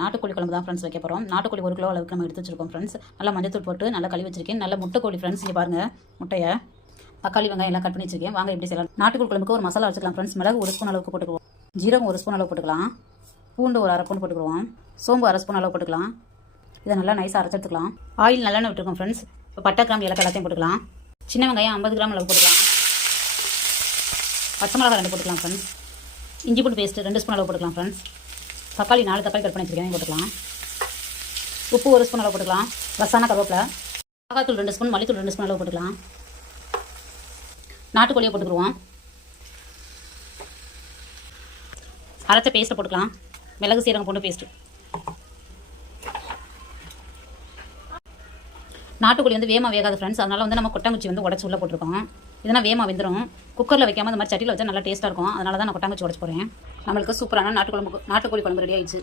நாட்டுக்கோழி குழம்பு தான் ஃப்ரெண்ட்ஸ் வைக்க போகிறோம். நாட்டுக்கோழி 1 கிலோ அளவுக்கு நம்ம எடுத்து வச்சிருக்கோம் ஃப்ரெண்ட்ஸ். நல்லா மஞ்சத்தூள் போட்டு நல்லா கழுவி வச்சிருக்கேன். நல்ல முட்டைக்கோழி ஃப்ரெண்ட்ஸ். இங்கே பாருங்கள் முட்டையை, தக்காளி வெங்காயம் எல்லாம் கட் பண்ணி வச்சிருக்கேன். வாங்க எப்படி செய்யலாம். நாட்டுக்கோழி குழம்புக்கு ஒரு மசாலா வச்சுக்கலாம் ஃப்ரெண்ட்ஸ். மிளகு 1 ஸ்பூன் அளவுக்கு போட்டுக்குவோம். ஜீரகம் 1 ஸ்பூன் அளவு போட்டுக்கலாம். பூண்டு ஒரு அரை ஸ்பூன் போட்டுக்குவோம். சோம்பு அரை ஸ்பூன் அளவு போட்டுக்கலாம். இதை நல்லா நைஸாக அரைச்சி எடுத்துக்கலாம். ஆயில் நல்லெண்ணெய் விட்டுருக்கோம் ஃப்ரெண்ட்ஸ். இப்போ பட்டை கிராம்பு ஏலக்காய் எல்லாத்தையும் போட்டுக்கலாம். சின்ன வெங்காயம் 50 கிராம் அளவு போட்டுக்கலாம். பச்சை மிளகாய் 2 போட்டுக்கலாம் ஃப்ரெண்ட்ஸ். இஞ்சி பூண்டு பேஸ்ட்டு 2 ஸ்பூன் அளவு போட்டுக்கலாம் ஃப்ரெண்ட்ஸ். தக்காளி 4 தக்காளி கட் பண்ணி வச்சுருக்கேன் போட்டுக்கலாம். உப்பு 1 ஸ்பூன் அளவு போட்டுக்கலாம். ரசான கருவேப்பிலை, மிளகாத்தூள் 2 ஸ்பூன், மல்லித்தூள் 2 ஸ்பூன் அளவு போட்டுக்கலாம். நாட்டுக்கோழியை போட்டுக்குருவோம். அரைச்ச பேஸ்ட்டை போட்டுக்கலாம். மிளகு சீரகம் பூண்டு பேஸ்ட்டு. நாட்டுக்கோழி வேகமாக வேகாது ஃப்ரெண்ட்ஸ். அதனால் நம்ம கொட்டாங்குச்சி உடச்சி உள்ளே போட்டிருக்கோம். இதனால் வேகமாக வெந்துடும். குக்கரில் வைக்காமல் இந்த மாதிரி சட்டியில் வச்சா நல்லா டேஸ்ட்டாக இருக்கும். அதனால தான் நான் கொட்டாங்குச்சி உடச்சி போகிறேன். நம்மளுக்கு சூப்பரான நாட்டுக்கோழி குழம்பு ரெடி ஆயிடுச்சு.